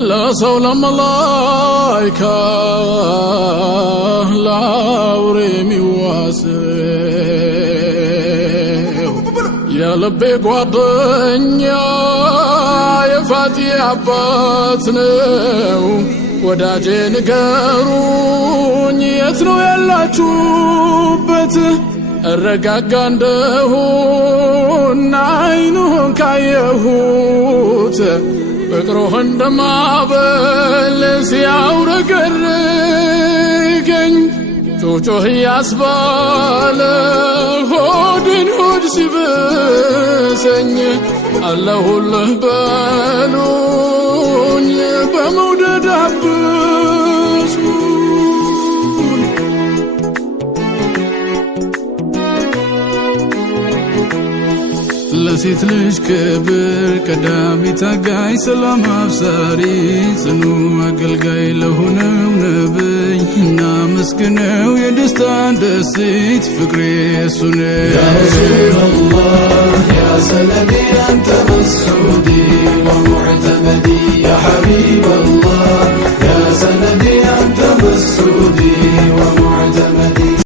ለሰው ለመላይካ ለአውሬ የሚዋሰው የልቤ ጓደኛ የፋቲ አባት ነው። ወዳጄ ንገሩኝ የት ነው ያላችሁበት? እረጋጋ እንደሆን አይኑን ካየሁት ፍቅሩህ እንደማበል ሲያውረገርገኝ ጮጮህ ያስባለ ሆድን ሆድ ሲብሰኝ አለሁልህ በሉኝ በመውደድ አብሱኝ። ለሴት ልጅ ክብር ቀዳሚ ታጋይ ሰላም አብሳሪ ጽኑ አገልጋይ ለሆነው ነብይ እናመስግነው የደስታን ደሴት ፍቅሬ እሱ ነው።